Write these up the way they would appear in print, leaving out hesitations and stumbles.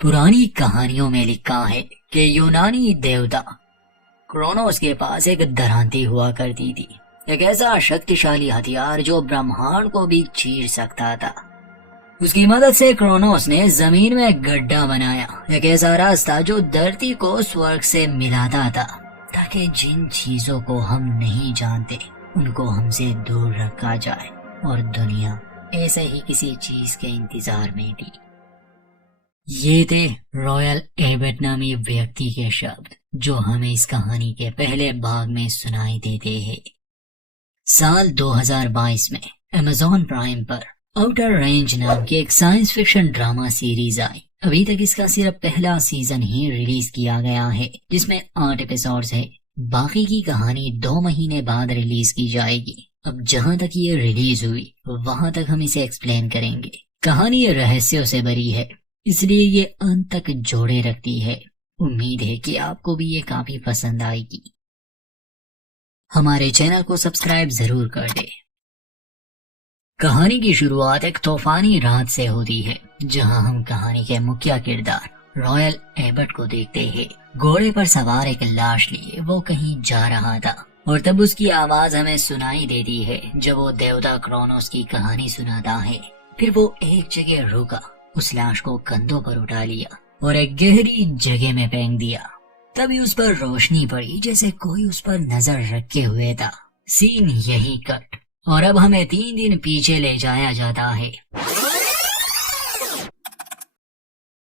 पुरानी कहानियों में लिखा है कि यूनानी देवता क्रोनोस के पास एक दरांती हुआ करती थी, एक ऐसा शक्तिशाली हथियार जो ब्रह्मांड को भी चीर सकता था। उसकी मदद से क्रोनोस ने जमीन में गड्ढा बनाया, एक ऐसा रास्ता जो धरती को स्वर्ग से मिलाता था, ताकि जिन चीजों को हम नहीं जानते उनको हमसे दूर रखा जाए और दुनिया ऐसे ही किसी चीज के इंतजार में थी। ये थे रॉयल एबट नामी व्यक्ति के शब्द जो हमें इस कहानी के पहले भाग में सुनाई देते हैं। साल 2022 में अमेज़न प्राइम पर आउटर रेंज नाम की एक साइंस फिक्शन ड्रामा सीरीज आई। अभी तक इसका सिर्फ पहला सीजन ही रिलीज किया गया है, जिसमें 8 एपिसोड्स है। बाकी की कहानी 2 महीने बाद रिलीज की जाएगी। अब जहां तक ये रिलीज हुई वहां तक हम इसे एक्सप्लेन करेंगे। कहानी रहस्यों से भरी है, इसलिए ये अंत तक जोड़े रखती है। उम्मीद है कि आपको भी ये काफी पसंद आएगी। हमारे चैनल को सब्सक्राइब जरूर कर दे। कहानी की शुरुआत एक तूफानी रात से होती है, जहां हम कहानी के मुख्य किरदार रॉयल एबट को देखते हैं। घोड़े पर सवार एक लाश लिए वो कहीं जा रहा था और तब उसकी आवाज हमें सुनाई देती है जब वो देवता क्रोनोस की कहानी सुनाता है। फिर वो एक जगह रुका, उस लाश को कंधों पर उठा लिया और एक गहरी जगह में फेंक दिया। तभी उस पर रोशनी पड़ी जैसे कोई उस पर नजर रखे हुए था। सीन यही कट और अब हमें 3 दिन पीछे ले जाया जाता है।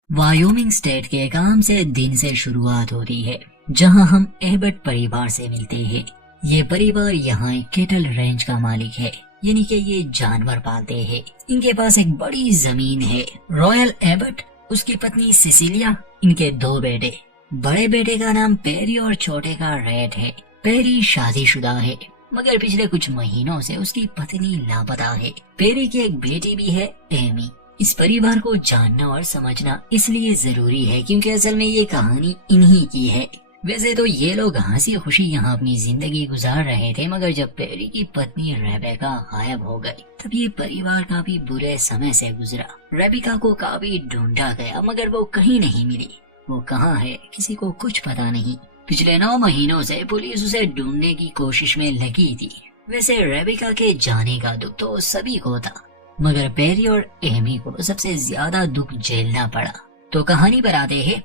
वायोमिंग स्टेट के काम से दिन से शुरुआत होती है, जहां हम एबट परिवार से मिलते हैं। ये परिवार यहाँ एक केटल रेंज का मालिक है, यानी कि ये जानवर पालते हैं। इनके पास एक बड़ी जमीन है। रॉयल एबट, उसकी पत्नी सिसिलिया, इनके 2 बेटे। बड़े बेटे का नाम पेरी और छोटे का रेड है। पेरी शादीशुदा है, मगर पिछले कुछ महीनों से उसकी पत्नी लापता है। पेरी की एक बेटी भी है, एमी। इस परिवार को जानना और समझना इसलिए जरूरी है क्योंकि असल में ये कहानी इन्हीं की है। वैसे तो ये लोग हंसी खुशी यहाँ अपनी जिंदगी गुजार रहे थे, मगर जब पेरी की पत्नी रेबेका गायब हो गई तब ये परिवार काफी बुरे समय से गुजरा। रेबेका को काफी ढूंढा गया, मगर वो कहीं नहीं मिली। वो कहाँ है किसी को कुछ पता नहीं। पिछले 9 महीनों से पुलिस उसे ढूंढने की कोशिश में लगी थी। वैसे रेबेका के जाने का दुख तो सभी को था, मगर पेरी और एमी को सबसे ज्यादा दुख झेलना पड़ा। तो कहानी पर आते हैं।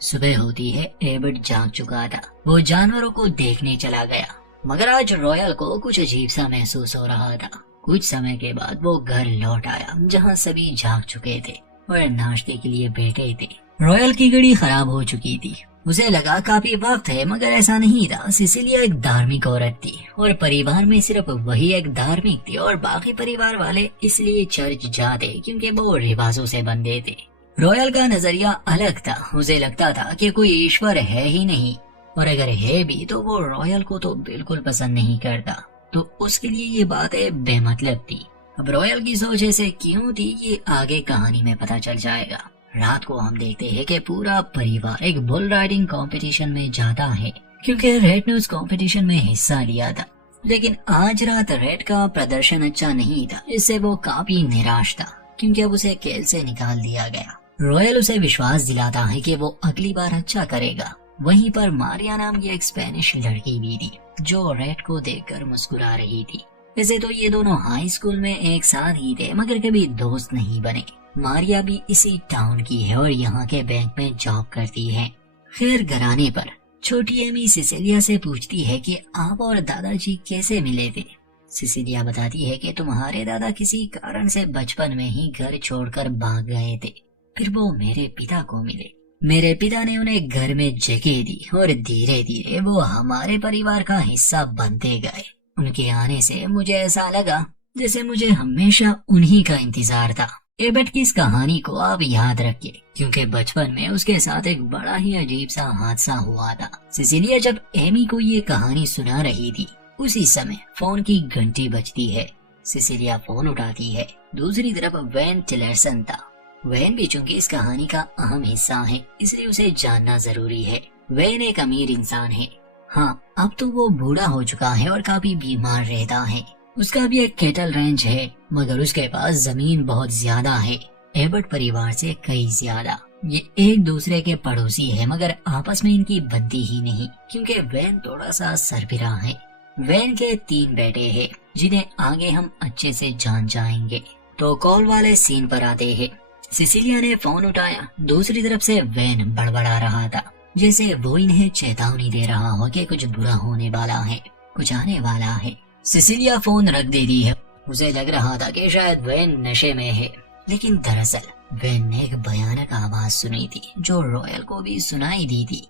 सुबह होती है, एबट जाग चुका था। वो जानवरों को देखने चला गया, मगर आज रॉयल को कुछ अजीब सा महसूस हो रहा था। कुछ समय के बाद वो घर लौट आया, जहाँ सभी जाग चुके थे और नाश्ते के लिए बैठे थे। रॉयल की घड़ी खराब हो चुकी थी। उसे लगा काफी वक्त है, मगर ऐसा नहीं था। सिसिलिया एक धार्मिक औरत थी और परिवार में सिर्फ वही एक धार्मिक थी और बाकी परिवार वाले इसलिए चर्च जाते क्योंकि वो रिवाजों से बंधे थे। रॉयल का नजरिया अलग था। उसे लगता था कि कोई ईश्वर है ही नहीं, और अगर है भी तो वो रॉयल को तो बिल्कुल पसंद नहीं करता। तो उसके लिए ये बातें बेमतलब थी। अब रॉयल की सोच ऐसे क्यों थी ये आगे कहानी में पता चल जाएगा। रात को हम देखते हैं कि पूरा परिवार एक बुल राइडिंग कंपटीशन में जाता है, क्योंकि रेड ने उस कंपटीशन में हिस्सा लिया था। लेकिन आज रात रेड का प्रदर्शन अच्छा नहीं था, इससे वो काफी निराश था क्योंकि अब उसे खेल से निकाल दिया गया। रॉयल उसे विश्वास दिलाता है कि वो अगली बार अच्छा करेगा। वहीं पर मारिया नाम की एक स्पेनिश लड़की भी थी जो रेड को देखकर मुस्कुरा रही थी। वैसे तो ये दोनों हाई स्कूल में एक साथ ही थे, मगर कभी दोस्त नहीं बने। मारिया भी इसी टाउन की है और यहाँ के बैंक में जॉब करती है। खैर, घर आने पर छोटी एमी सिसिलिया से पूछती है कि आप और दादाजी कैसे मिले थे। सिसिलिया बताती है कि तुम्हारे दादा किसी कारण से बचपन में ही घर छोड़कर भाग गए थे, फिर वो मेरे पिता को मिले। मेरे पिता ने उन्हें घर में जगह दी और धीरे धीरे वो हमारे परिवार का हिस्सा बनते गए। उनके आने से मुझे ऐसा लगा जैसे मुझे हमेशा उन्हीं का इंतजार था। एबट की इस कहानी को आप याद रखिए, क्योंकि बचपन में उसके साथ एक बड़ा ही अजीब सा हादसा हुआ था। सिसिलिया जब एमी को ये कहानी सुना रही थी, उसी समय फोन की घंटी बजती है। सिसिलिया फोन उठाती है। दूसरी तरफ वेन टिलरसन था। वेन भी चूंकि इस कहानी का अहम हिस्सा है, इसलिए उसे जानना जरूरी है। वेन एक अमीर इंसान है। हाँ, अब तो वो बूढ़ा हो चुका है और काफी बीमार रहता है। उसका भी एक केटल रेंज है, मगर उसके पास जमीन बहुत ज्यादा है, एबट परिवार से कई ज्यादा। ये एक दूसरे के पड़ोसी है, मगर आपस में इनकी बनती ही नहीं, क्योंकि वैन थोड़ा सा सरपिरा है। वैन के 3 बेटे हैं जिन्हें आगे हम अच्छे से जान जाएंगे। तो कॉल वाले सीन पर आते हैं। सिसिलिया ने फोन उठाया। दूसरी तरफ से वैन बड़बड़ा रहा था, जैसे वो इन्हें चेतावनी दे रहा हो कि कुछ बुरा होने वाला है, कुछ आने वाला है। सिसिलिया फोन रख देती है। उसे लग रहा था कि शायद वैन नशे में है, लेकिन दरअसल वैन ने एक भयानक आवाज सुनी थी जो रॉयल को भी सुनाई दी थी।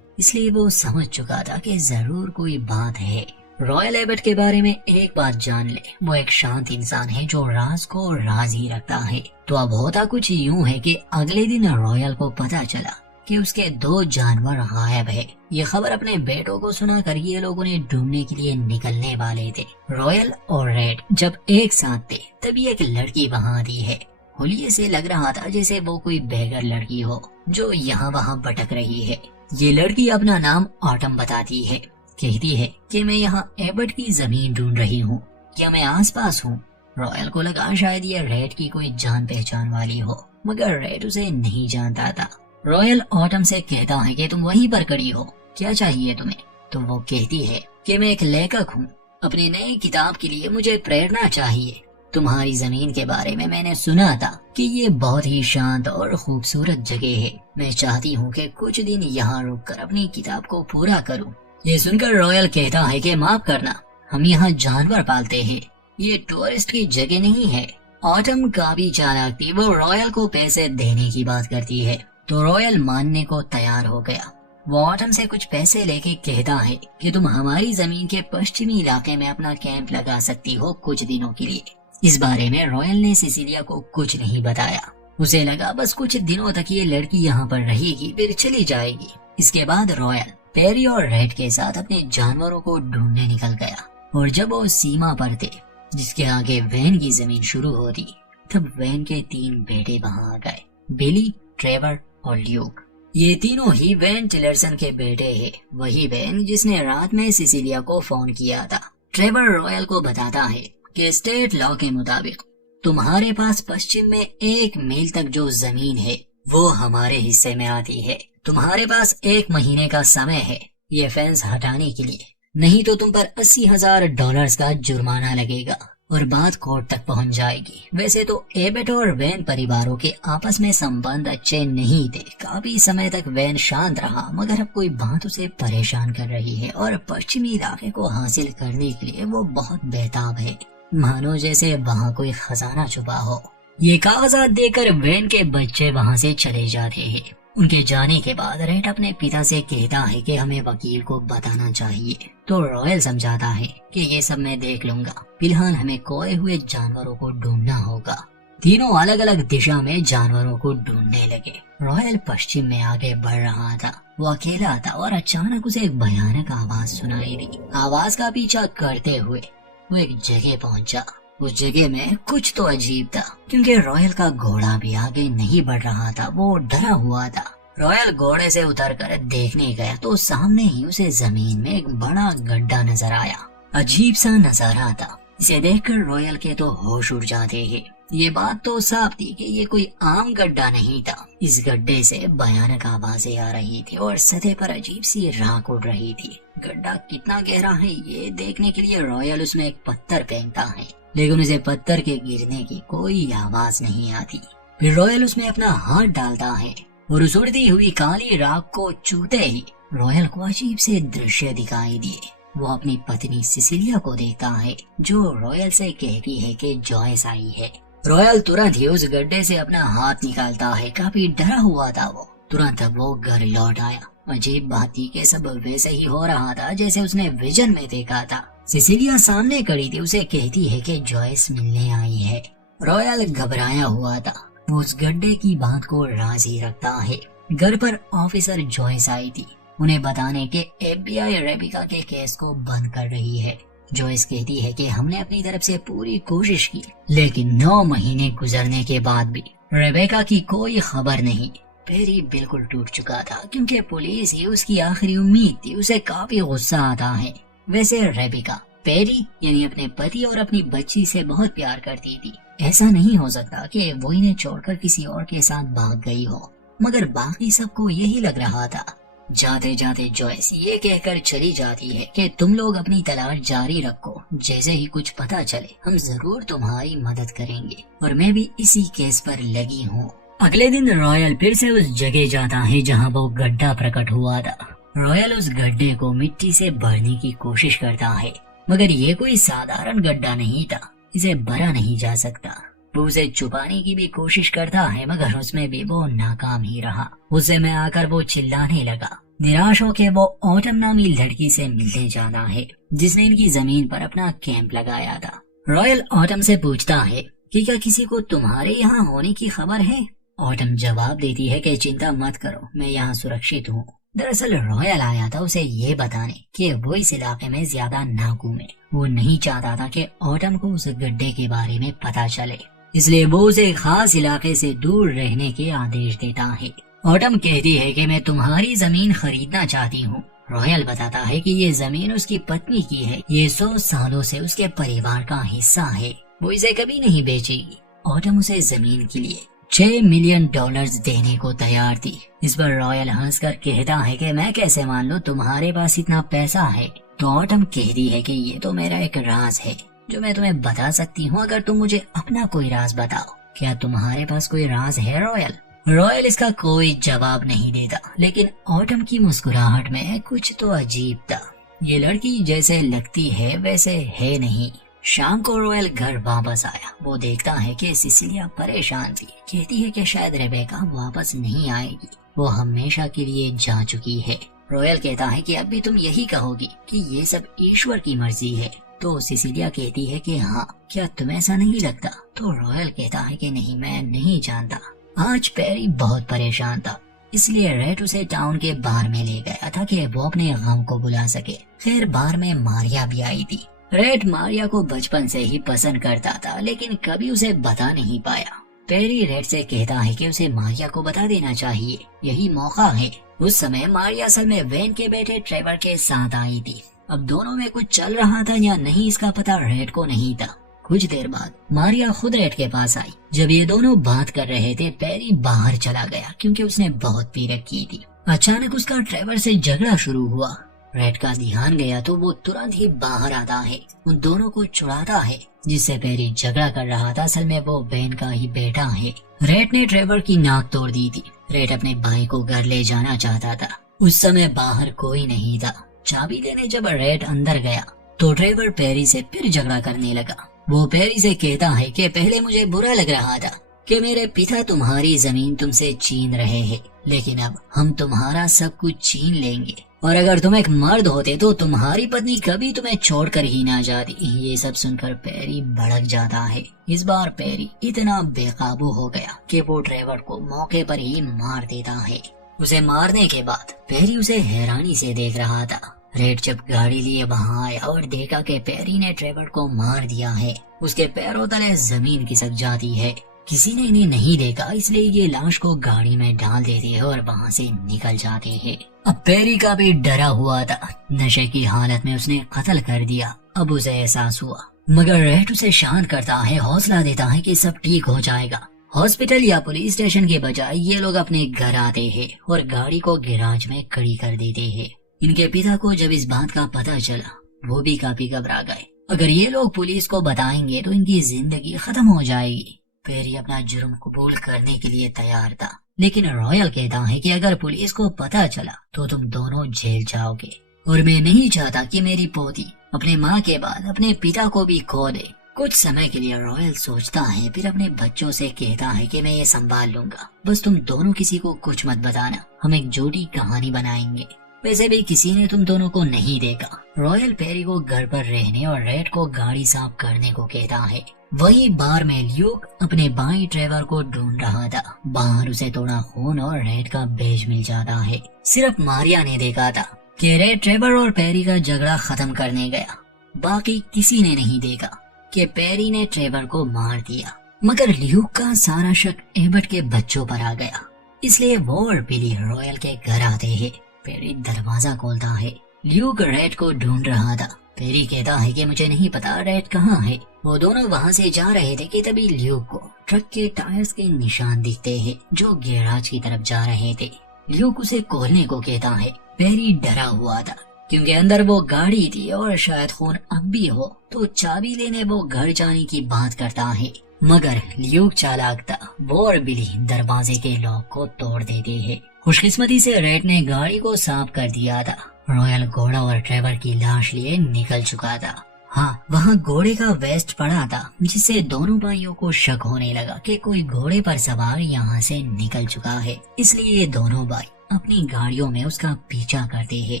इसलिए वो समझ चुका था कि जरूर कोई बात है। रॉयल एबट के बारे में एक बात जान ले, वो एक शांत इंसान है जो राज को राज ही रखता है। तो अब होता कुछ यूं है कि अगले दिन रॉयल को पता चला कि उसके 2 जानवर गायब है। ये खबर अपने बेटों को सुनाकर ये लोग उन्हें ढूंढने के लिए निकलने वाले थे। रॉयल और रेड जब एक साथ थे तभी एक लड़की वहां आती है। हुलिये से लग रहा था जैसे वो कोई बेघर लड़की हो जो यहाँ वहाँ भटक रही है। ये लड़की अपना नाम ऑटम बताती है। कहती है कि मैं यहाँ एबट की जमीन ढूंढ रही हूँ, क्या मैं आसपास हूँ। रॉयल को लगा शायद ये रेड की कोई जान पहचान वाली हो, मगर रेड उसे नहीं जानता था। रॉयल ऑटम से कहता है कि तुम वहीं पर खड़ी हो, क्या चाहिए तुम्हें। तो वो कहती है कि मैं एक लेखक हूँ, अपनी नई किताब के लिए मुझे प्रेरणा चाहिए। तुम्हारी जमीन के बारे में मैंने सुना था कि ये बहुत ही शांत और खूबसूरत जगह है। मैं चाहती हूँ कि कुछ दिन यहाँ रुककर अपनी किताब को पूरा करूँ। ये सुनकर रॉयल कहता है कि माफ करना, हम यहाँ जानवर पालते हैं, ये टूरिस्ट की जगह नहीं है। ऑटम काफी चालाक थी, वो रॉयल को पैसे देने की बात करती है तो रॉयल मानने को तैयार हो गया। वो ऑटम से कुछ पैसे लेके कहता है कि तुम हमारी जमीन के पश्चिमी इलाके में अपना कैंप लगा सकती हो कुछ दिनों के लिए। इस बारे में रॉयल ने सिसिलिया को कुछ नहीं बताया। उसे लगा बस कुछ दिनों तक ये लड़की यहाँ पर रहेगी फिर चली जाएगी। इसके बाद रॉयल पेरी और रेड के साथ अपने जानवरों को ढूंढने निकल गया और जब वो सीमा पर थे जिसके आगे वैन की जमीन शुरू होती तब वैन के 3 बेटे वहाँ आ गए, बिली, ट्रेवर और ल्यूक। ये तीनों ही वैन टिलरसन के बेटे हैं, वही वैन जिसने रात में सिसिलिया को फोन किया था। ट्रेवर रॉयल को बताता है कि स्टेट लॉ के मुताबिक तुम्हारे पास पश्चिम में 1 मील तक जो जमीन है वो हमारे हिस्से में आती है। तुम्हारे पास 1 महीने का समय है ये फेंस हटाने के लिए, नहीं तो तुम पर $80,000 का जुर्माना लगेगा और बात कोर्ट तक पहुंच जाएगी। वैसे तो एबट और वैन परिवारों के आपस में संबंध अच्छे नहीं थे। काफी समय तक वैन शांत रहा, मगर अब कोई बात उसे परेशान कर रही है और पश्चिमी इलाके को हासिल करने के लिए वो बहुत बेताब है, मानो जैसे वहाँ कोई खजाना छुपा हो। ये कागजात देकर वैन के बच्चे वहाँ से चले जाते हैं। उनके जाने के बाद रेड अपने पिता से कहता है कि हमें वकील को बताना चाहिए, तो रॉयल समझाता है कि ये सब मैं देख लूंगा, फिलहाल हमें खोए हुए जानवरों को ढूंढना होगा। तीनों अलग अलग दिशा में जानवरों को ढूंढने लगे। रॉयल पश्चिम में आगे बढ़ रहा था, वो अकेला था और अचानक उसे एक भयानक आवाज सुनाई दी। आवाज का पीछा करते हुए वो एक जगह पहुंचा। उस जगह में कुछ तो अजीब था, क्योंकि रॉयल का घोड़ा भी आगे नहीं बढ़ रहा था, वो डरा हुआ था। रॉयल घोड़े से उतरकर देखने गया तो सामने ही उसे जमीन में एक बड़ा गड्ढा नजर आया। अजीब सा नजारा था, इसे देखकर रॉयल के तो होश उड़ जाते हैं। ये बात तो साफ थी कि ये कोई आम गड्ढा नहीं था। इस गड्ढे से भयानक आवाजें आ रही थी और सतह पर अजीब सी राख उड़ रही थी। गड्ढा कितना गहरा है ये देखने के लिए रॉयल उसमें एक पत्थर फेंकता है, लेकिन उसे पत्थर के गिरने की कोई आवाज नहीं आती। फिर रॉयल उसमें अपना हाथ डालता है और उस उड़ती हुई काली राख को छूते ही रॉयल को अजीब से दृश्य दिखाई दिए। वो अपनी पत्नी सिसिलिया को देखता है जो रॉयल से कहती है कि जॉयस आई है। रॉयल तुरंत ही उस गड्ढे से अपना हाथ निकालता है। काफी डरा हुआ था वो। तुरंत वो घर लौट आया। अजीब बात थी कि सब वैसे ही हो रहा था जैसे उसने विजन में देखा था। सिसिलिया सामने खड़ी थी, उसे कहती है कि जॉयस मिलने आई है। रॉयल घबराया हुआ था, वो उस गड्ढे की बात को राज ही रखता है। घर पर ऑफिसर जॉयस आई थी उन्हें बताने के FBI रेबिका के केस को बंद कर रही है। जॉयस कहती है कि हमने अपनी तरफ से पूरी कोशिश की, लेकिन 9 महीने गुजरने के बाद भी रेबेका की कोई खबर नहीं। पेरी बिल्कुल टूट चुका था क्योंकि पुलिस ही उसकी आखिरी उम्मीद थी। उसे काफी गुस्सा आता है। वैसे रेबिका पेरी यानी अपने पति और अपनी बच्ची से बहुत प्यार करती थी। ऐसा नहीं हो सकता कि वो इन्हें छोड़कर किसी और के साथ भाग गई हो, मगर बाकी सबको यही लग रहा था। जाते जाते जॉयस ये कहकर चली जाती है कि तुम लोग अपनी तलाश जारी रखो, जैसे ही कुछ पता चले हम जरूर तुम्हारी मदद करेंगे, और मैं भी इसी केस पर लगी हूँ। अगले दिन रॉयल फिर से उस जगह जाता है जहाँ वो गड्ढा प्रकट हुआ था। रॉयल उस गड्ढे को मिट्टी से भरने की कोशिश करता है, मगर ये कोई साधारण गड्ढा नहीं था, इसे भरा नहीं जा सकता। वो उसे छुपाने की भी कोशिश करता है, मगर उसमें भी वो नाकाम ही रहा। उस समय आकर वो चिल्लाने लगा। निराश होकर वो ऑटम नामी लड़की से मिलने जाता है, जिसने इनकी जमीन पर अपना कैंप लगाया था। रॉयल ऑटम से पूछता है कि क्या किसी को तुम्हारे यहाँ होने की खबर है। ऑटम जवाब देती है कि चिंता मत करो, मैं यहाँ सुरक्षित हूँ। दरअसल रॉयल आया था उसे ये बताने कि वो इस इलाके में ज्यादा ना घूमे। वो नहीं चाहता था कि ऑटम को उस गड्ढे के बारे में पता चले, इसलिए वो उसे खास इलाके से दूर रहने के आदेश देता है। ऑटम कहती है कि मैं तुम्हारी जमीन खरीदना चाहती हूँ। रॉयल बताता है कि ये जमीन उसकी पत्नी की है, ये 100 सालों से उसके परिवार का हिस्सा है, वो इसे कभी नहीं बेचेगी। ऑटम उसे जमीन के लिए $6 मिलियन देने को तैयार थी। इस पर रॉयल हंसकर कहता है कि मैं कैसे मान लूं तुम्हारे पास इतना पैसा है। तो ऑटम कहती है कि ये तो मेरा एक राज है जो मैं तुम्हें बता सकती हूँ, अगर तुम मुझे अपना कोई राज बताओ। क्या तुम्हारे पास कोई राज है रॉयल? रॉयल इसका कोई जवाब नहीं देता, लेकिन ऑटम की मुस्कुराहट में कुछ तो अजीब था। ये लड़की जैसे लगती है वैसे है नहीं। शाम को रॉयल घर वापस आया। वो देखता है कि सिसिलिया परेशान थी। कहती है कि शायद रेबेका वापस नहीं आएगी, वो हमेशा के लिए जा चुकी है। रॉयल कहता है कि अब भी तुम यही कहोगी कि ये सब ईश्वर की मर्जी है। तो सिसिलिया कहती है कि हाँ, क्या तुम्हें ऐसा नहीं लगता? तो रॉयल कहता है कि नहीं, मैं नहीं जानता। आज पेरी बहुत परेशान था, इसलिए रेड उसे टाउन के बार में ले गया था कि वो अपने गम को बुला सके। खैर बार में मारिया भी आई थी। रेड मारिया को बचपन से ही पसंद करता था, लेकिन कभी उसे बता नहीं पाया। पेरी रेड से कहता है कि उसे मारिया को बता देना चाहिए, यही मौका है। उस समय मारिया असल में वेन के बेटे ट्रेवर के साथ आई थी। अब दोनों में कुछ चल रहा था या नहीं इसका पता रेड को नहीं था। कुछ देर बाद मारिया खुद रेड के पास आई। जब ये दोनों बात कर रहे थे, पेरी बाहर चला गया क्योंकि उसने बहुत पी रखी थी। अचानक उसका ट्रेवर से झगड़ा शुरू हुआ। रेड का ध्यान गया तो वो तुरंत ही बाहर आता है, उन दोनों को छुड़ाता है। जिससे पेरी झगड़ा कर रहा था, असल में वो बेन का ही बेटा है। रेड ने ट्रेवर की नाक तोड़ दी थी। रेड अपने भाई को घर ले जाना चाहता था। उस समय बाहर कोई नहीं था। चाबी देने जब रेड अंदर गया तो ट्रेवर पेरी से फिर झगड़ा करने लगा। वो पेरी से कहता है कि पहले मुझे बुरा लग रहा था कि मेरे पिता तुम्हारी जमीन तुमसे छीन रहे हैं, लेकिन अब हम तुम्हारा सब कुछ छीन लेंगे, और अगर तुम एक मर्द होते तो तुम्हारी पत्नी कभी तुम्हें छोड़कर ही ना जाती। ये सब सुनकर पेरी भड़क जाता है। इस बार पेरी इतना बेकाबू हो गया कि वो ट्रेवर को मौके पर ही मार देता है। उसे मारने के बाद पेरी उसे हैरानी से देख रहा था। रेड जब गाड़ी लिए वहाँ आया और देखा कि पेरी ने ट्रेवर को मार दिया है, उसके पैरों तले जमीन खिसक जाती है। किसी ने इन्हें नहीं देखा, इसलिए ये लाश को गाड़ी में डाल देते हैं और वहाँ से निकल जाते हैं। अब पेरी का भी डरा हुआ था। नशे की हालत में उसने कत्ल कर दिया। अब उसे एहसास हुआ, मगर रेड उसे शांत करता है, हौसला देता है कि सब ठीक हो जाएगा। हॉस्पिटल या पुलिस स्टेशन के बजाय ये लोग अपने घर आते हैं और गाड़ी को गैराज में खड़ी कर देते हैं। इनके पिता को जब इस बात का पता चला, वो भी काफी घबरा गए। अगर ये लोग पुलिस को बताएंगे तो इनकी जिंदगी खत्म हो जाएगी। पेरी अपना जुर्म कबूल करने के लिए तैयार था, लेकिन रॉयल कहता है कि अगर पुलिस को पता चला तो तुम दोनों जेल जाओगे, और मैं नहीं चाहता कि मेरी पोती अपने माँ के बाद अपने पिता को भी खो दे। कुछ समय के लिए रॉयल सोचता है, फिर अपने बच्चों से कहता है कि मैं ये संभाल लूंगा, बस तुम दोनों किसी को कुछ मत बताना, हम एक जोड़ी कहानी बनाएंगे। वैसे भी किसी ने तुम दोनों को नहीं देखा। रॉयल पेरी को घर पर रहने और रेड को गाड़ी साफ करने को कहता है। वही बार में ल्यूक अपने बाई ट्रेवर को ढूंढ रहा था। बाहर उसे थोड़ा खून और रेड का बेज मिल जाता है। सिर्फ मारिया ने देखा था कि रेड ट्रेवर और पेरी का झगड़ा खत्म करने गया। बाकी किसी ने नहीं देखा कि पेरी ने ट्रेवर को मार दिया। मगर ल्यूक का सारा शक एबट के बच्चों पर आ गया, इसलिए वो और बिली रॉयल के घर आते हैं। पेरी दरवाजा खोलता है। ल्यूक रेड को ढूंढ रहा था। पेरी कहता है कि मुझे नहीं पता रेड कहाँ है। वो दोनों वहाँ से जा रहे थे कि तभी ल्यूक को ट्रक के टायर्स के निशान दिखते हैं जो गैराज की तरफ जा रहे थे। ल्यूक उसे खोलने को कहता है। पेरी डरा हुआ था क्योंकि अंदर वो गाड़ी थी और शायद खून अब भी हो, तो चाबी लेने वो घर जाने की बात करता है। मगर ल्यूक चालाक था, वो और बिली दरवाजे के लॉक को तोड़ देते हैं। खुशकिस्मती से रेड ने गाड़ी को साफ कर दिया था। रॉयल घोड़ा और ट्रेवर की लाश लिए निकल चुका था। हाँ, वहाँ घोड़े का वेस्ट पड़ा था जिससे दोनों भाइयों को शक होने लगा कि कोई घोड़े पर सवार यहाँ से निकल चुका है। इसलिए ये दोनों भाई अपनी गाड़ियों में उसका पीछा करते हैं।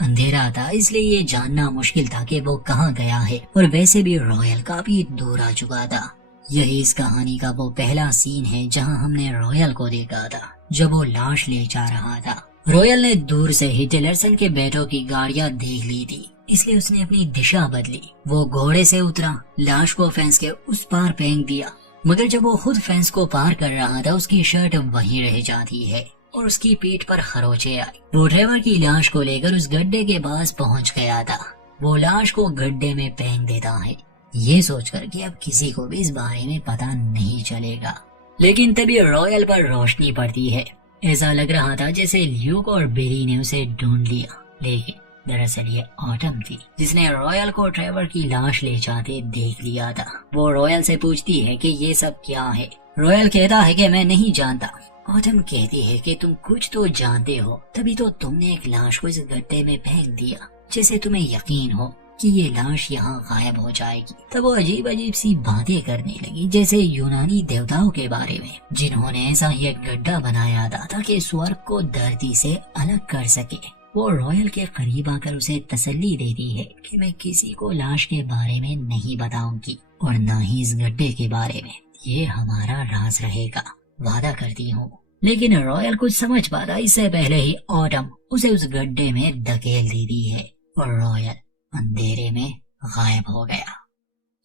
अंधेरा था इसलिए ये जानना मुश्किल था कि वो कहाँ गया है, और वैसे भी रॉयल काफी दूर आ चुका था। यही इस कहानी का वो पहला सीन है जहाँ हमने रॉयल को देखा था जब वो लाश ले जा रहा था। रॉयल ने दूर से ही टिलरसन के बेटों की गाड़ियाँ देख ली थी, इसलिए उसने अपनी दिशा बदली। वो घोड़े से उतरा, लाश को फेंस के उस पार फेंक दिया, मगर जब वो खुद फेंस को पार कर रहा था उसकी शर्ट वहीं रह जाती है और उसकी पीठ पर खरोंचे आई। वो ट्रेवर की लाश को लेकर उस गड्ढे के पास पहुंच गया था। वो लाश को गड्ढे में फेंक देता है, ये सोचकर कि अब किसी को भी इस बारे में पता नहीं चलेगा। लेकिन तभी रॉयल पर रोशनी पड़ती है। ऐसा लग रहा था जैसे ल्यूक और बिली ने उसे ढूंढ लिया, लेकिन दरअसल ये ऑटम थी जिसने रॉयल को ट्रेवर की लाश ले जाते देख लिया था। वो रॉयल से पूछती है कि ये सब क्या है। रॉयल कहता है कि मैं नहीं जानता। ऑटम कहती है कि तुम कुछ तो जानते हो, तभी तो तुमने एक लाश को इस गड्ढे में फेंक दिया जैसे तुम्हें यकीन हो कि ये लाश यहाँ गायब हो जाएगी। तब वो अजीब अजीब सी बातें करने लगी, जैसे यूनानी देवताओं के बारे में जिन्होंने ऐसा ही एक गड्ढा बनाया था ताकि स्वर्ग को धरती से अलग कर सके। वो रॉयल के करीब आकर उसे तसल्ली देती है कि मैं किसी को लाश के बारे में नहीं बताऊंगी और न ही इस गड्ढे के बारे में, ये हमारा राज रहेगा, वादा करती हूँ। लेकिन रॉयल कुछ समझ पाता इससे पहले ही ऑटम उसे उस गड्ढे में धकेल देती है और रॉयल अंधेरे में गायब हो गया।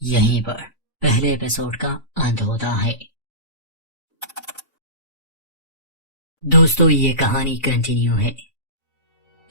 यहीं पर पहले एपिसोड का अंत होता है। दोस्तों, ये कहानी कंटिन्यू है।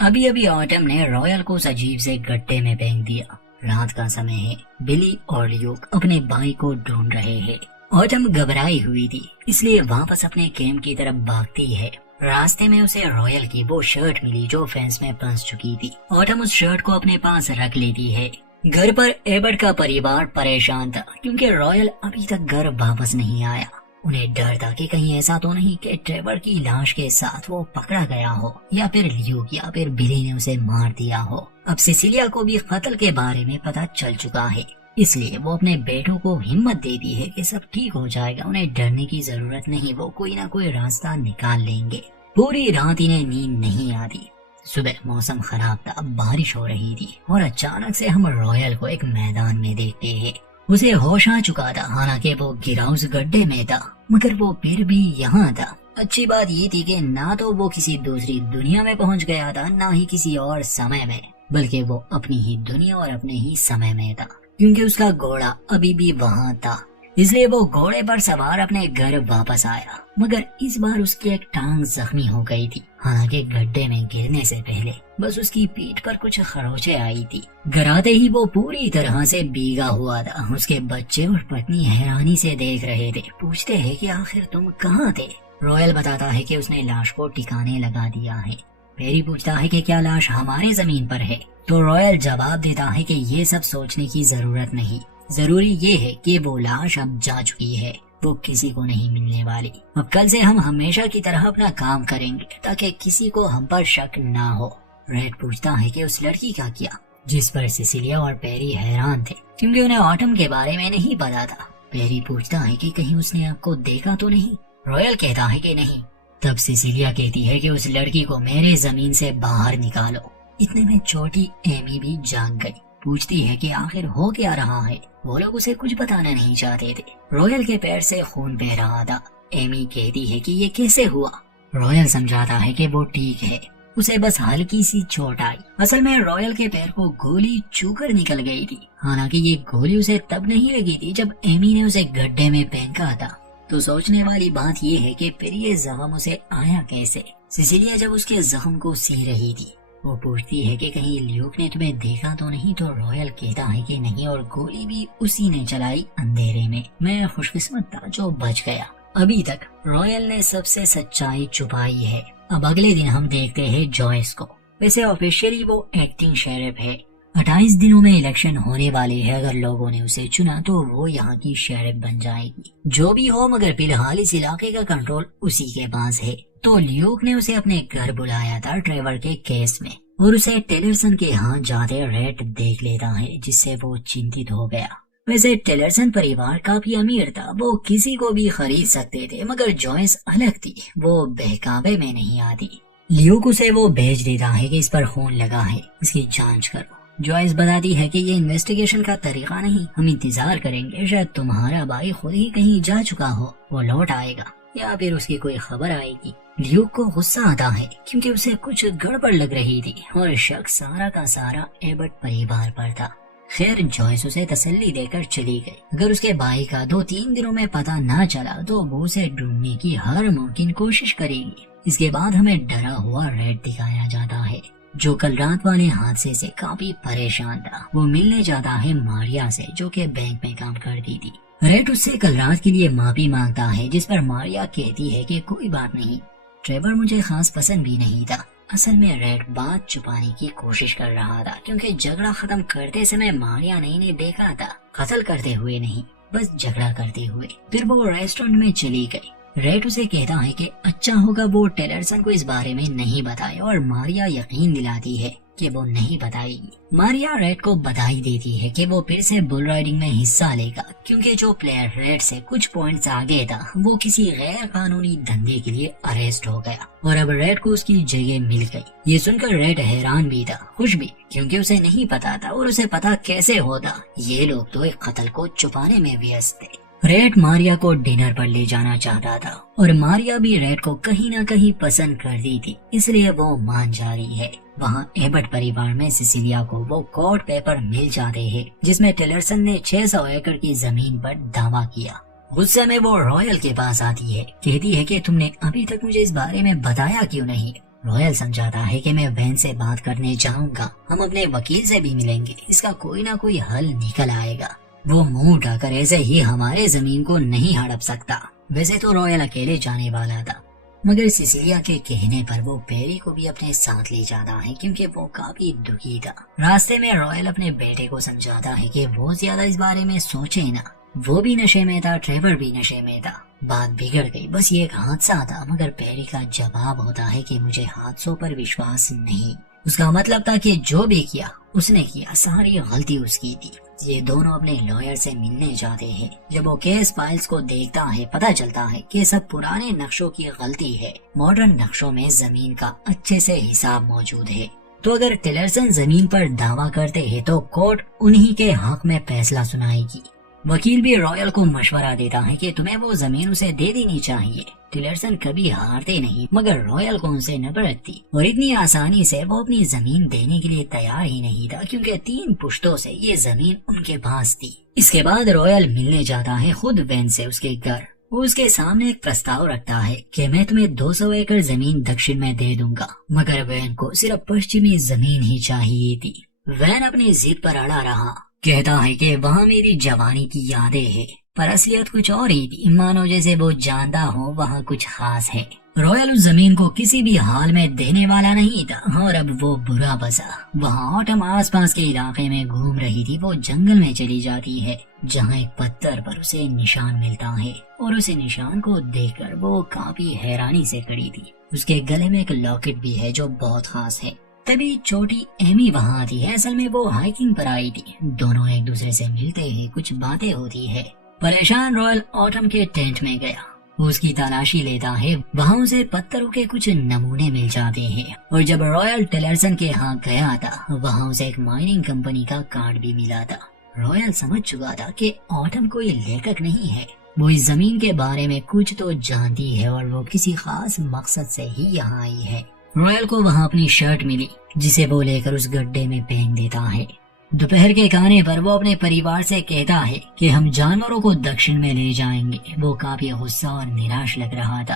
अभी अभी ऑटम ने रॉयल को उस अजीब से गड्ढे में फेंक दिया। रात का समय है। बिली और ल्यूक अपने भाई को ढूंढ रहे हैं। ऑटम घबराई हुई थी, इसलिए वापस अपने कैंप की तरफ भागती है। रास्ते में उसे रॉयल की वो शर्ट मिली जो फेंस में फंस चुकी थी। ऑटम उस शर्ट को अपने पास रख लेती है। घर पर एबर्ट का परिवार परेशान था क्योंकि रॉयल अभी तक घर वापस नहीं आया। उन्हें डर था कि कहीं ऐसा तो नहीं कि ट्रेवर की लाश के साथ वो पकड़ा गया हो, या फिर ल्यूक या फिर बिली ने उसे मार दिया हो। अब सिसिलिया को भी कत्ल के बारे में पता चल चुका है, इसलिए वो अपने बेटों को हिम्मत देती है कि सब ठीक हो जाएगा, उन्हें डरने की जरूरत नहीं, वो कोई ना कोई रास्ता निकाल लेंगे। पूरी रात इन्हें नींद नहीं आती। सुबह मौसम खराब था, बारिश हो रही थी और अचानक से हम रॉयल को एक मैदान में देखते हैं। उसे होश आ चुका था, हालांकि वो गिरा उस गड्ढे में था, मगर वो फिर भी यहाँ था। अच्छी बात ये थी कि ना तो वो किसी दूसरी दुनिया में पहुँच गया था, ना ही किसी और समय में, बल्कि वो अपनी ही दुनिया और अपने ही समय में था, क्योंकि उसका घोड़ा अभी भी वहाँ था। इसलिए वो घोड़े पर सवार अपने घर वापस आया, मगर इस बार उसकी एक टांग जख्मी हो गई थी। हालांकि गड्ढे में गिरने से पहले बस उसकी पीठ पर कुछ खरोंचे आई थी। घर आते ही वो पूरी तरह से भीगा हुआ था। उसके बच्चे और पत्नी हैरानी से देख रहे थे। पूछते हैं कि आखिर तुम कहाँ थे। रॉयल बताता है कि उसने लाश को ठिकाने लगा दिया है। पेरी पूछता है कि क्या लाश हमारे जमीन पर है, तो रॉयल जवाब देता है कि ये सब सोचने की जरूरत नहीं, जरूरी ये है कि वो लाश अब जा चुकी है, वो किसी को नहीं मिलने वाली। अब कल से हम हमेशा की तरह अपना काम करेंगे ताकि किसी को हम पर शक ना हो। रेड पूछता है कि उस लड़की का क्या, जिस पर सिसिलिया और पेरी हैरान थे क्योंकि उन्हें ऑटम के बारे में नहीं पता था। पेरी पूछता है कि कहीं उसने आपको देखा तो नहीं। रॉयल कहता है कि नहीं। तब सिसिलिया कहती है कि उस लड़की को मेरे जमीन से बाहर निकालो। इतने में छोटी एमी भी जाग गई। पूछती है कि आखिर हो क्या रहा है। वो लोग उसे कुछ बताना नहीं चाहते थे। रॉयल के पैर से खून बह रहा था। एमी कहती है कि ये कैसे हुआ। रॉयल समझाता है कि वो ठीक है, उसे बस हल्की सी चोट आई। असल में रॉयल के पैर को गोली चूकर निकल गई थी। हालांकि ये गोली उसे तब नहीं लगी थी जब एमी ने उसे गड्ढे में फेंका था। तो सोचने वाली बात ये है कि फिर ये जख्म उसे आया कैसे। सिसिलिया जब उसके जख्म को सी रही थी वो पूछती है कि कहीं ल्यूक ने तुम्हें देखा तो नहीं, तो रॉयल कहता है कि नहीं, और गोली भी उसी ने चलाई अंधेरे में। मैं खुशकिस्मत था जो बच गया। अभी तक रॉयल ने सबसे सच्चाई छुपाई है। अब अगले दिन हम देखते हैं जॉयस को। वैसे ऑफिशियली वो एक्टिंग शेरिफ है। 28 दिनों में इलेक्शन होने वाले हैं। अगर लोगों ने उसे चुना तो वो यहाँ की शेरिफ बन जाएगी। जो भी हो, मगर फिलहाल इस इलाके का कंट्रोल उसी के पास है। तो ल्यूक ने उसे अपने घर बुलाया था ट्रेवर के केस में, और उसे टेलरसन के यहाँ जाते रेड देख लेता है, जिससे वो चिंतित हो गया। वैसे टेलरसन परिवार काफी अमीर था, वो किसी को भी खरीद सकते थे, मगर जॉयस अलग थी, वो बहकावे में नहीं आती। ल्यूक उसे वो भेज देता है कि इस पर खून लगा है, इसकी जांच करो। जॉयस बताती है कि ये इन्वेस्टिगेशन का तरीका नहीं, हम इंतजार करेंगे, शायद तुम्हारा भाई खुद ही कहीं जा चुका हो, वो लौट आएगा या फिर उसकी कोई खबर आएगी। ल्यूक को गुस्सा आता है क्योंकि उसे कुछ गड़बड़ लग रही थी और शक सारा का सारा एबर्ट परिवार पर था। खैर, जॉयस उसे तसल्ली देकर चली गई। अगर उसके भाई का 2-3 दिनों में पता ना चला तो वो उसे ढूंढने की हर मुमकिन कोशिश करेगी। इसके बाद हमें डरा हुआ रेड दिखाया जाता है, जो कल रात वाले हादसे से काफी परेशान था। वो मिलने जाता है मारिया से, जो कि बैंक में काम करती थी। रेड उससे कल रात के लिए माफी मांगता है, जिस पर मारिया कहती है कि कोई बात नहीं, ट्रेवर मुझे खास पसंद भी नहीं था। असल में रेड बात छुपाने की कोशिश कर रहा था, क्योंकि झगड़ा खत्म करते समय मारिया ने इन्हें देखा था, कत्ल करते हुए नहीं, बस झगड़ा करते हुए। फिर वो रेस्टोरेंट में चली गई। रेड उसे कहता है कि अच्छा होगा वो टेलरसन को इस बारे में नहीं बताए, और मारिया यकीन दिलाती है कि वो नहीं बताएगी। मारिया रेड को बधाई देती है कि वो फिर से बुल राइडिंग में हिस्सा लेगा, क्योंकि जो प्लेयर रेड से कुछ पॉइंट्स आगे था वो किसी गैर कानूनी धंधे के लिए अरेस्ट हो गया, और अब रेड को उसकी जगह मिल गई। ये सुनकर रेड हैरान भी था, खुश भी, क्योंकि उसे नहीं पता था, और उसे पता कैसे होता, ये लोग तो एक कत्ल को छुपाने में व्यस्त थे। रेड मारिया को डिनर पर ले जाना चाहता था, और मारिया भी रेड को कहीं न कहीं पसंद करती थी, इसलिए वो मान जा रही है। वहाँ एबर्ट परिवार में सिसिलिया को वो कोर्ट पेपर मिल जाते हैं, जिसमें टेलरसन ने 600 एकड़ की जमीन पर दावा किया। गुस्से में वो रॉयल के पास आती है, कहती है कि तुमने अभी तक मुझे इस बारे में बताया क्यों नहीं। रॉयल समझाता है कि मैं वैन से बात करने जाऊंगा, हम अपने वकील से भी मिलेंगे, इसका कोई ना कोई हल निकल आएगा। वो मुंह उठाकर ऐसे ही हमारे जमीन को नहीं हड़प सकता। वैसे तो रॉयल अकेले जाने वाला था, मगर सिसिलिया के कहने पर वो पेरी को भी अपने साथ ले जाता है, क्योंकि वो काफी दुखी था। रास्ते में रॉयल अपने बेटे को समझाता है कि वो ज्यादा इस बारे में सोचे ना, वो भी नशे में था, ट्रेवर भी नशे में था, बात बिगड़ गई, बस ये एक हादसा था। मगर पेरी का जवाब होता है कि मुझे हादसों पर विश्वास नहीं। उसका मतलब था कि जो भी किया उसने किया, सारी गलती उसकी थी। ये दोनों अपने लॉयर से मिलने जाते हैं। जब वो केस फाइल्स को देखता है, पता चलता है कि सब पुराने नक्शों की गलती है, मॉडर्न नक्शों में जमीन का अच्छे से हिसाब मौजूद है। तो अगर टिलरसन जमीन पर दावा करते हैं तो कोर्ट उन्हीं के हक में फैसला सुनाएगी। वकील भी रॉयल को मशवरा देता है कि तुम्हें वो जमीन उसे दे देनी चाहिए। टिलरसन कभी हारते नहीं, मगर रॉयल को उनसे नफरत थी, और इतनी आसानी से वो अपनी जमीन देने के लिए तैयार ही नहीं था, क्योंकि 3 पुश्तों से ये जमीन उनके पास थी। इसके बाद रॉयल मिलने जाता है खुद वैन से उसके घर। वो उसके सामने एक प्रस्ताव रखता है कि मैं तुम्हें 200 एकड़ जमीन दक्षिण में दे दूंगा, मगर वैन को सिर्फ पश्चिमी जमीन ही चाहिए थी। वैन अपनी जिद पर अड़ा रहा, कहता है कि वहाँ मेरी जवानी की यादें हैं, पर असलियत कुछ और ही थी, मानो जैसे वो जानता हो वहाँ कुछ खास है। रॉयल उस जमीन को किसी भी हाल में देने वाला नहीं था, और अब वो बुरा बसा। वहाँ ऑटम आसपास के इलाके में घूम रही थी। वो जंगल में चली जाती है, जहाँ एक पत्थर पर उसे निशान मिलता है, और उस निशान को देखकर वो काफी हैरानी से खड़ी थी। उसके गले में एक लॉकेट भी है जो बहुत खास है। तभी छोटी एमी वहाँ आती है। असल में वो हाइकिंग पर आई थी। दोनों एक दूसरे से मिलते हैं, कुछ बातें होती है। परेशान रॉयल ऑटम के टेंट में गया, वो उसकी तलाशी लेता है। वहाँ उसे पत्थरों के कुछ नमूने मिल जाते हैं, और जब रॉयल टिलरसन के यहाँ गया था, वहाँ उसे एक माइनिंग कंपनी का कार्ड भी मिला था। रॉयल समझ चुका था कि ऑटम कोई लेखक नहीं है, वो इस जमीन के बारे में कुछ तो जानती है, और वो किसी खास मकसद से ही यहाँ आई है। रॉयल को वहाँ अपनी शर्ट मिली, जिसे वो लेकर उस गड्ढे में फेंक देता है। दोपहर के खाने पर वो अपने परिवार से कहता है कि हम जानवरों को दक्षिण में ले जाएंगे। वो काफी गुस्सा और निराश लग रहा था।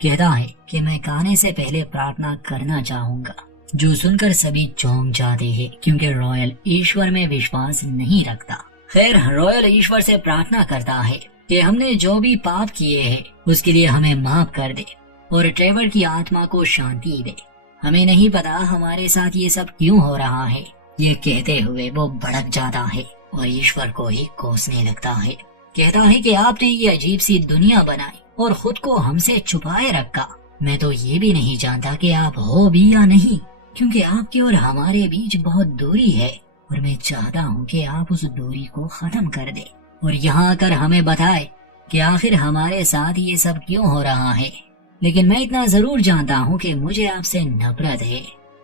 कहता है कि मैं खाने से पहले प्रार्थना करना चाहूंगा। जो सुनकर सभी चौंक जाते हैं क्योंकि रॉयल ईश्वर में विश्वास नहीं रखता। खैर, रॉयल ईश्वर से प्रार्थना करता है कि हमने जो भी पाप किए हैं उसके लिए हमें माफ कर दे और ट्रेवर की आत्मा को शांति दे। हमें नहीं पता हमारे साथ ये सब क्यों हो रहा है। ये कहते हुए वो भड़क जाता है और ईश्वर को ही कोसने लगता है। कहता है कि आपने ये अजीब सी दुनिया बनाई और खुद को हमसे छुपाए रखा। मैं तो ये भी नहीं जानता कि आप हो भी या नहीं, क्योंकि आपके और हमारे बीच बहुत दूरी है और मैं चाहता हूँ कि आप उस दूरी को खत्म कर दे और यहाँ आकर हमें बताए कि आखिर हमारे साथ ये सब क्यों हो रहा है। लेकिन मैं इतना जरूर जानता हूँ कि मुझे आपसे नफरत है।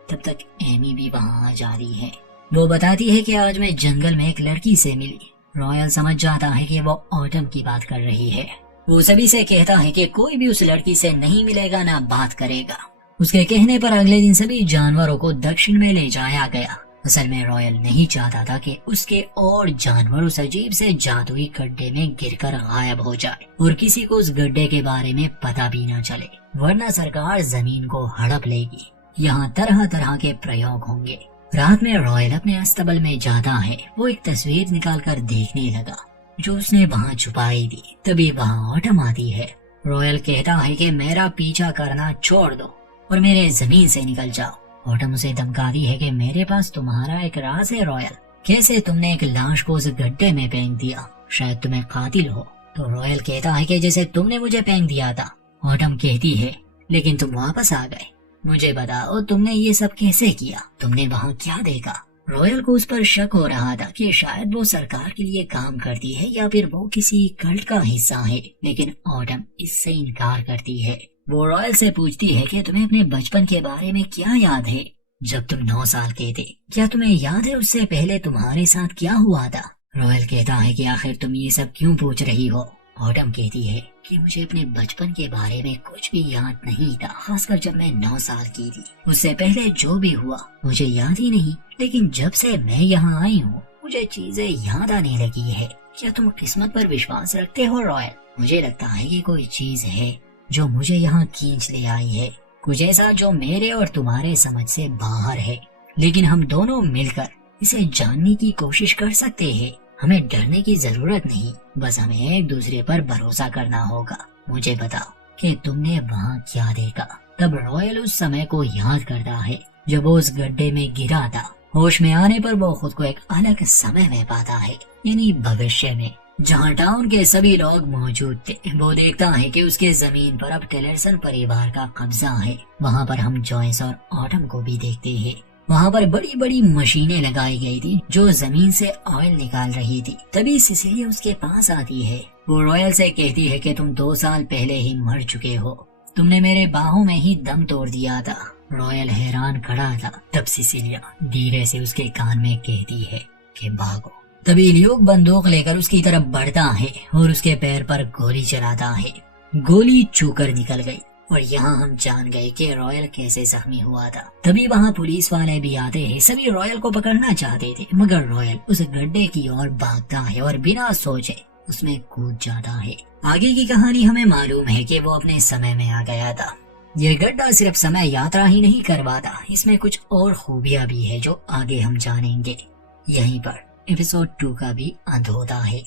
तब तक एमी भी वहाँ आ जाती है। वो बताती है कि आज मैं जंगल में एक लड़की से मिली। रॉयल समझ जाता है कि वो ऑटम की बात कर रही है। वो सभी से कहता है कि कोई भी उस लड़की से नहीं मिलेगा, ना बात करेगा। उसके कहने पर अगले दिन सभी जानवरों को दक्षिण में ले जाया गया। असल में रॉयल नहीं चाहता था कि उसके और जानवर उस अजीब से जादुई गड्ढे में गिरकर गायब हो जाए और किसी को उस गड्ढे के बारे में पता भी न चले, वरना सरकार जमीन को हड़प लेगी। यहाँ तरह तरह के प्रयोग होंगे। रात में रॉयल अपने अस्तबल में जाता है। वो एक तस्वीर निकालकर देखने लगा जो उसने वहाँ छुपाई थी। तभी वहाँ ऑटम आती है। रॉयल कहता है कि मेरा पीछा करना छोड़ दो और मेरे जमीन से निकल जाओ। ऑटम उसे धमकाती है कि मेरे पास तुम्हारा एक राज है रॉयल। कैसे तुमने एक लाश को उस गड्ढे में फेंक दिया? शायद तुम्हें कातिल हो। तो रॉयल कहता है कि जैसे तुमने मुझे फेंक दिया था। ऑटम कहती है लेकिन तुम वापस आ गए। मुझे बताओ तुमने ये सब कैसे किया? तुमने वहाँ क्या देखा? रॉयल को उस पर शक हो रहा था कि शायद वो सरकार के लिए काम करती है या फिर वो किसी कल्ट का हिस्सा है, लेकिन ऑटम इससे इनकार करती है। वो रॉयल से पूछती है कि तुम्हें अपने बचपन के बारे में क्या याद है जब तुम 9 साल के थे? क्या तुम्हें याद है उससे पहले तुम्हारे साथ क्या हुआ था? रॉयल कहता है कि आखिर तुम ये सब क्यों पूछ रही हो? ऑटम कहती है कि मुझे अपने बचपन के बारे में कुछ भी याद नहीं था, खासकर जब मैं 9 साल की थी। उससे पहले जो भी हुआ मुझे याद ही नहीं, लेकिन जब से मैं यहाँ आई हूँ मुझे चीजें याद आने लगी है। क्या तुम किस्मत पर विश्वास रखते हो रॉयल? मुझे लगता है कि कोई चीज है जो मुझे यहाँ खींच ले आई है, कुछ ऐसा जो मेरे और तुम्हारे समझ से बाहर है, लेकिन हम दोनों मिलकर इसे जानने की कोशिश कर सकते हैं। हमें डरने की जरूरत नहीं, बस हमें एक दूसरे पर भरोसा करना होगा। मुझे बताओ कि तुमने वहाँ क्या देखा? तब रॉयल उस समय को याद करता है जब वो उस गड्ढे में गिरा था। होश में आने पर वो खुद को एक अलग समय में पाता है, यानी भविष्य में, जहाँ टाउन के सभी लोग मौजूद थे। वो देखता है कि उसके जमीन पर अब टेलरसन परिवार का कब्जा है। वहाँ पर हम जॉयस और ऑटम को भी देखते हैं। वहाँ पर बड़ी बड़ी मशीनें लगाई गई थी जो जमीन से ऑयल निकाल रही थी। तभी सिसिलिया उसके पास आती है। वो रॉयल से कहती है कि तुम 2 साल पहले ही मर चुके हो, तुमने मेरे बाहों में ही दम तोड़ दिया था। रॉयल हैरान खड़ा था। तब सिसिलिया धीरे से उसके कान में कहती है कि भागो। तभी ल्यूक बंदूक लेकर उसकी तरफ बढ़ता है और उसके पैर पर गोली चलाता है। गोली चूकर निकल गई और यहाँ हम जान गए कि रॉयल कैसे जख्मी हुआ था। तभी वहाँ पुलिस वाले भी आते हैं। सभी रॉयल को पकड़ना चाहते थे, मगर रॉयल उस गड्ढे की ओर भागता है और बिना सोचे उसमें कूद जाता है। आगे की कहानी हमें मालूम है कि वो अपने समय में आ गया था। यह गड्ढा सिर्फ समय यात्रा ही नहीं करवाता, इसमें कुछ और खूबियां भी है जो आगे हम जानेंगे। यहीं पर एपिसोड 2 का भी अंत होता है।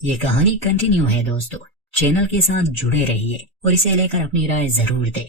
ये कहानी कंटिन्यू है दोस्तों। चैनल के साथ जुड़े रहिए और इसे लेकर अपनी राय जरूर दें।